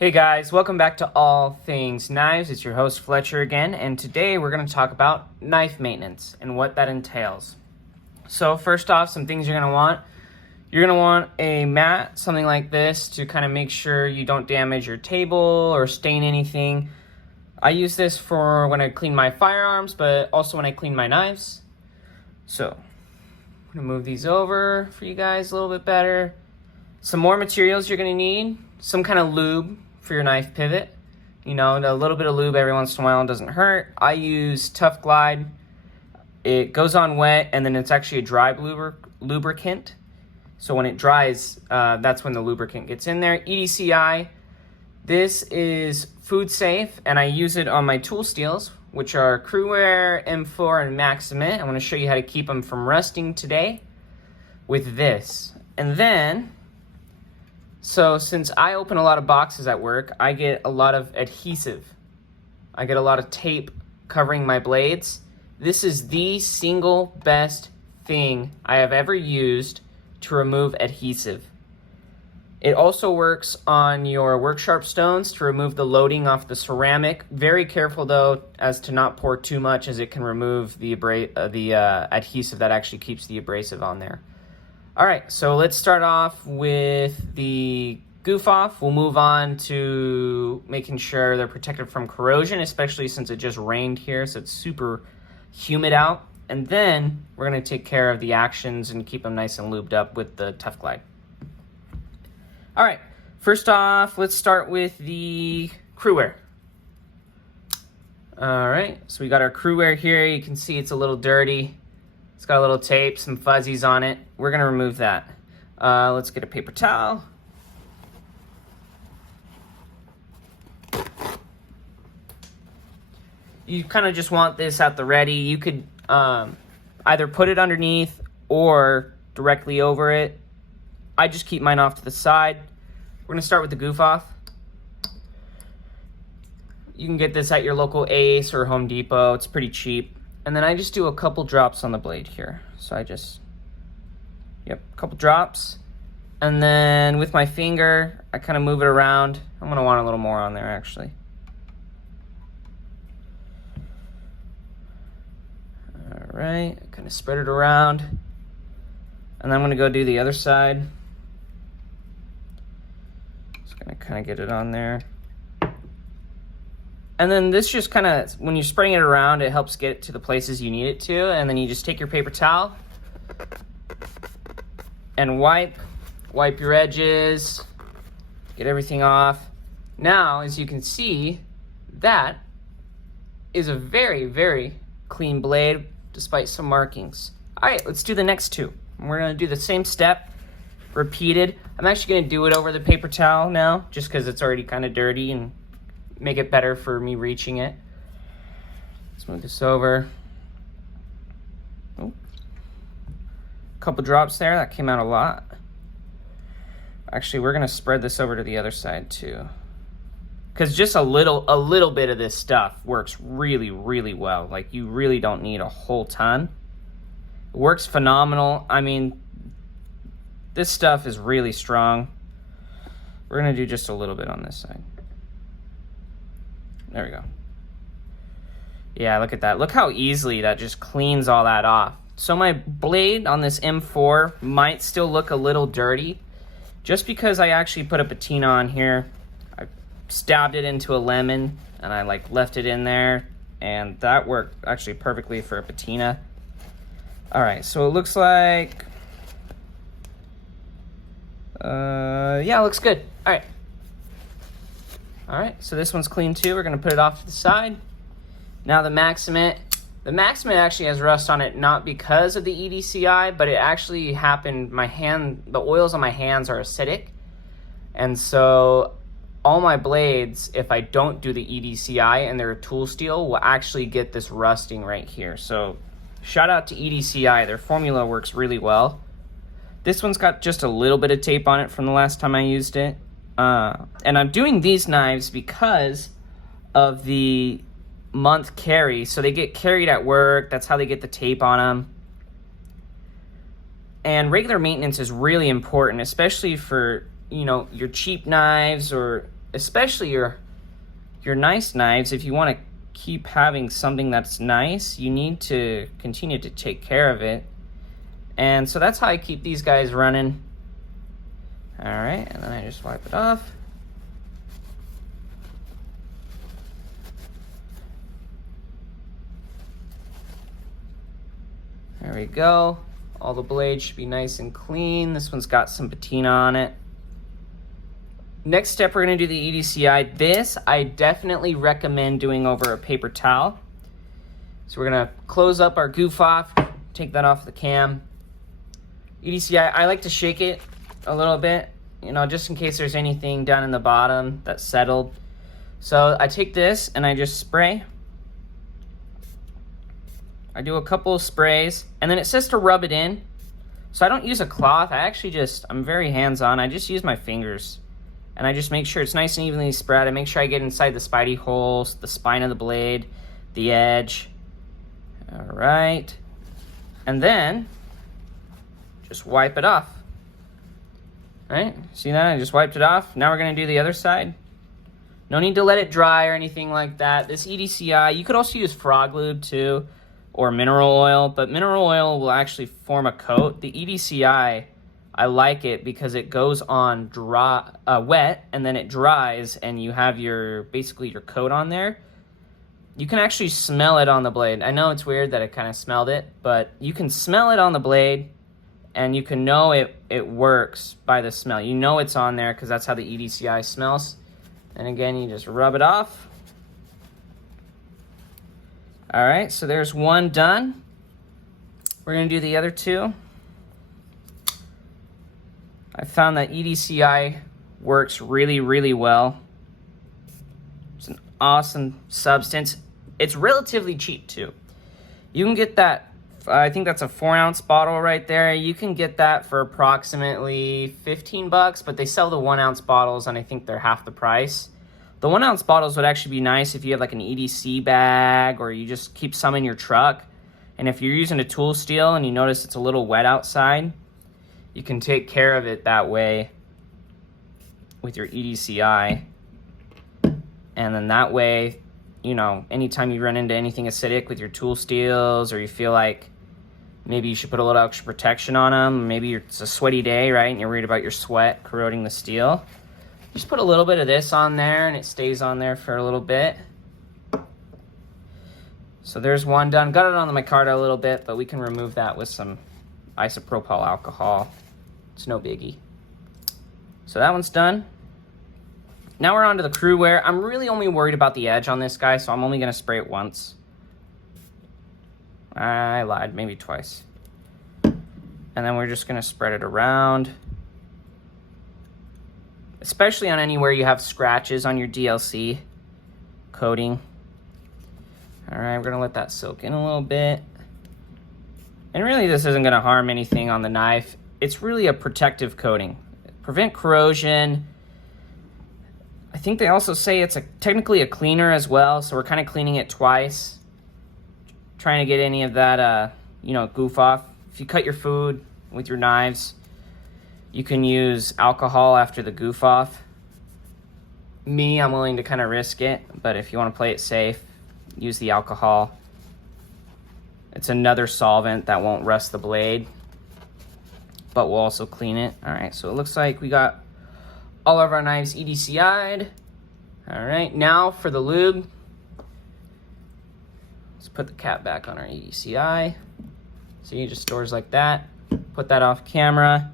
Hey guys, welcome back to All Things Knives. It's your host Fletcher again, and today we're going to talk about knife maintenance and what that entails. So first off, some things you're going to want. You're going to want a mat, something like this, to kind of make sure you don't damage your table or stain anything. I use this for when I clean my firearms, but also when I clean my knives. So I'm going to move these over for you guys a little bit better. Some more materials you're going to need. Some kind of lube for your knife pivot. You know, a little bit of lube every once in a while doesn't hurt. I use Tough Glide. It goes on wet, and then it's actually a dry lubricant. So when it dries, that's when the lubricant gets in there. EDCI. This is food safe, and I use it on my tool steels, which are Crewwear, M4, and Maximate. I want to show you how to keep them from rusting today with this. And then, so since I open a lot of boxes at work, I get a lot of adhesive. I get a lot of tape covering my blades. This is the single best thing I have ever used to remove adhesive. It also works on your work sharp stones to remove the loading off the ceramic. Very careful though, as to not pour too much, as it can remove the adhesive that actually keeps the abrasive on there. All right, so let's start off with the goof off. We'll move on to making sure they're protected from corrosion, especially since it just rained here, so it's super humid out. And then we're gonna take care of the actions and keep them nice and lubed up with the Tough Glide. All right, first off, let's start with the Crewwear. All right, so we got our Crewwear here. You can see it's a little dirty. It's got a little tape, some fuzzies on it. We're gonna remove that. Let's get a paper towel. You kind of just want this at the ready. You could either put it underneath or directly over it. I just keep mine off to the side. We're gonna start with the goof off. You can get this at your local Ace or Home Depot. It's pretty cheap. And then I just do a couple drops on the blade here. So I just, a couple drops. And then with my finger, I kind of move it around. I'm gonna want a little more on there actually. All right, kind of spread it around. And then I'm gonna go do the other side. Just gonna kind of get it on there. And then this just kind of, when you're spreading it around, it helps get it to the places you need it to. And then you just take your paper towel and wipe your edges, get everything off. Now, as you can see, that is a very, very clean blade, despite some markings. All right, let's do the next two. We're gonna do the same step, repeated. I'm actually gonna do it over the paper towel now, just because it's already kind of dirty and make it better for me reaching it. Let's move this over. Oh, couple drops there, that came out a lot. Actually, we're gonna spread this over to the other side too, because just a little bit of this stuff works really, really well. Like, you really don't need a whole ton. It works phenomenal. I mean, this stuff is really strong. We're gonna do just a little bit on this side. There we go. Yeah, look at that. Look how easily that just cleans all that off. So my blade on this M4 might still look a little dirty, just because I actually put a patina on here. I stabbed it into a lemon and I left it in there, and that worked actually perfectly for a patina. All right, so it looks like, yeah, it looks good. All right, so this one's clean too. We're gonna put it off to the side. Now the Maximate. The Maximate actually has rust on it, not because of the EDCI, but it actually happened, the oils on my hands are acidic. And so all my blades, if I don't do the EDCI and they're a tool steel, will actually get this rusting right here. So shout out to EDCI, their formula works really well. This one's got just a little bit of tape on it from the last time I used it. And I'm doing these knives because of the month carry. So they get carried at work. That's how they get the tape on them. And regular maintenance is really important, especially for, you know, your cheap knives or especially your nice knives, if you want to keep having something that's nice, you need to continue to take care of it. And so that's how I keep these guys running. All right, and then I just wipe it off. There we go. All the blades should be nice and clean. This one's got some patina on it. Next step, we're going to do the EDCI. This I definitely recommend doing over a paper towel. So we're going to close up our goof off, take that off the cam. EDCI, I like to shake it a little bit, you know, just in case there's anything down in the bottom that's settled. So I take this and I just spray. I do a couple of sprays, and then it says to rub it in. So I don't use a cloth. I'm very hands-on. I just use my fingers. And I just make sure it's nice and evenly spread. I make sure I get inside the spidey holes, the spine of the blade, the edge. All right. And then just wipe it off. All right, see that? I just wiped it off. Now we're gonna do the other side. No need to let it dry or anything like that. This EDCI, you could also use frog lube too, or mineral oil, but mineral oil will actually form a coat. The EDCI, I like it because it goes on dry, wet, and then it dries, and you have basically your coat on there. You can actually smell it on the blade. I know it's weird that it kind of smelled it, but you can smell it on the blade, and you can know it works by the smell. You know it's on there because that's how the EDCI smells. And again, you just rub it off. All right, so there's one done. We're gonna do the other two. I found that EDCI works really, really well. It's an awesome substance. It's relatively cheap too. You can get that, I think that's a 4-ounce bottle right there. You can get that for approximately 15 bucks, but they sell the 1-ounce bottles and I think they're half the price. The 1-ounce bottles would actually be nice if you have like an EDC bag or you just keep some in your truck. And if you're using a tool steel and you notice it's a little wet outside, you can take care of it that way with your EDCI. And then that way, you know, anytime you run into anything acidic with your tool steels, or you feel like maybe you should put a little extra protection on them, maybe it's a sweaty day, right, and you're worried about your sweat corroding the steel, just put a little bit of this on there and it stays on there for a little bit. So there's one done. Got it on the micarta a little bit, but we can remove that with some isopropyl alcohol. It's no biggie. So that one's done. Now we're on to the crew wear. I'm really only worried about the edge on this guy, so I'm only gonna spray it once. I lied, maybe twice. And then we're just gonna spread it around. Especially on anywhere you have scratches on your DLC coating. All right, we're gonna let that soak in a little bit. And really this isn't gonna harm anything on the knife. It's really a protective coating. Prevent corrosion. I think they also say it's technically a cleaner as well, so we're kind of cleaning it twice. Trying to get any of that, you know, goof off. If you cut your food with your knives, you can use alcohol after the goof off. Me, I'm willing to kind of risk it, but if you want to play it safe, use the alcohol. It's another solvent that won't rust the blade, but will also clean it. All right, so it looks like we got all of our knives EDCI'd. All right, now for the lube. Let's put the cap back on our EDCI. See, it just stores like that. Put that off camera.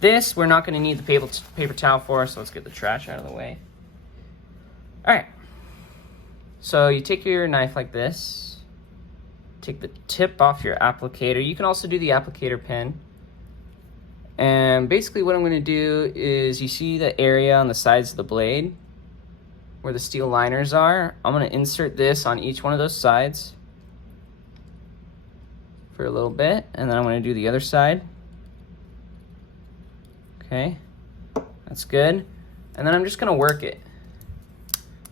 This, we're not gonna need the paper towel for, so let's get the trash out of the way. All right, so you take your knife like this, take the tip off your applicator. You can also do the applicator pin. And basically what I'm gonna do is, you see the area on the sides of the blade where the steel liners are? I'm gonna insert this on each one of those sides for a little bit, and then I'm gonna do the other side. Okay, that's good. And then I'm just gonna work it.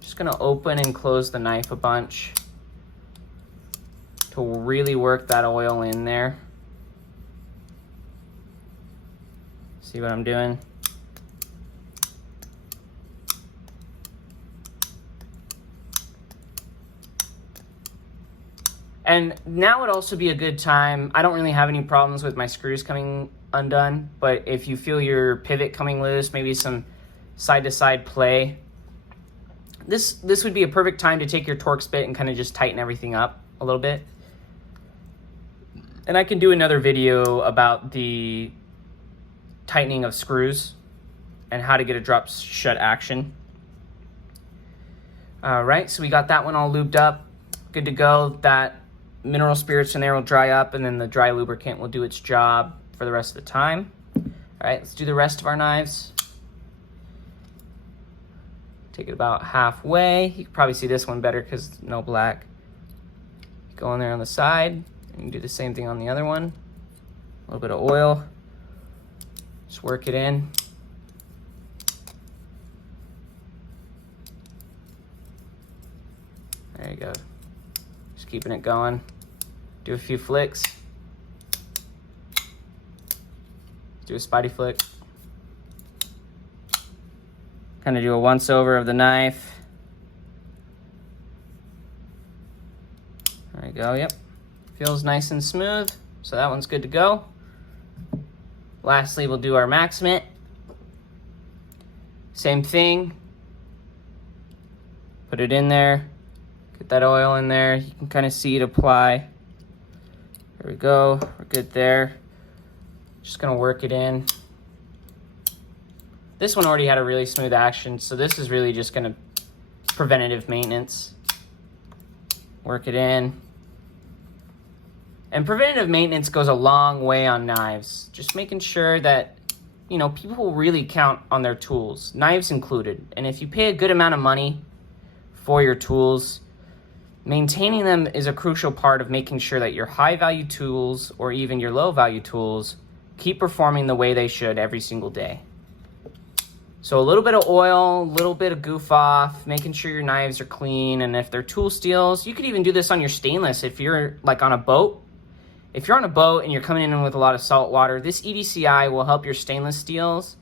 Just gonna open and close the knife a bunch to really work that oil in there. See what I'm doing? And now would also be a good time. I don't really have any problems with my screws coming undone, but if you feel your pivot coming loose, maybe some side-to-side play, this would be a perfect time to take your Torx bit and kind of just tighten everything up a little bit. And I can do another video about the tightening of screws and how to get a drop shut action. All right, so we got that one all lubed up, good to go. That mineral spirits in there will dry up, and then the dry lubricant will do its job for the rest of the time. All right, let's do the rest of our knives. Take it about halfway. You can probably see this one better because no black. Go in there on the side, and you can do the same thing on the other one. A little bit of oil. Just work it in. There you go. Just keeping it going. Do a few flicks. Do a spidey flick. Kind of do a once over of the knife. There you go, yep. Feels nice and smooth, so that one's good to go. Lastly, we'll do our Max-Mint. Same thing. Put it in there. Get that oil in there. You can kind of see it apply. There we go. We're good there. Just gonna work it in. This one already had a really smooth action, so this is really just gonna preventative maintenance. Work it in. And preventative maintenance goes a long way on knives. Just making sure that, you know, people really count on their tools, knives included. And if you pay a good amount of money for your tools, maintaining them is a crucial part of making sure that your high value tools or even your low value tools keep performing the way they should every single day. So a little bit of oil, a little bit of goof off, making sure your knives are clean. And if they're tool steels, you could even do this on your stainless. If you're like on a boat, if you're on a boat and you're coming in with a lot of salt water, this EDCI will help your stainless steels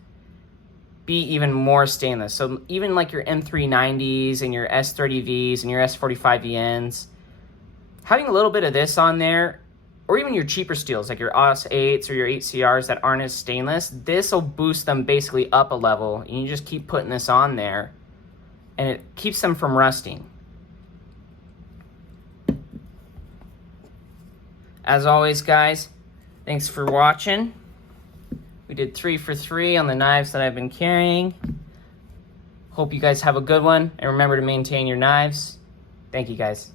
be even more stainless. So even like your M390s and your S30Vs and your S45VNs, having a little bit of this on there, or even your cheaper steels like your AUS 8s or your 8CRs that aren't as stainless, this will boost them basically up a level. And you just keep putting this on there and it keeps them from rusting. As always, guys, thanks for watching. We did 3 for 3 on the knives that I've been carrying. Hope you guys have a good one, and remember to maintain your knives. Thank you, guys.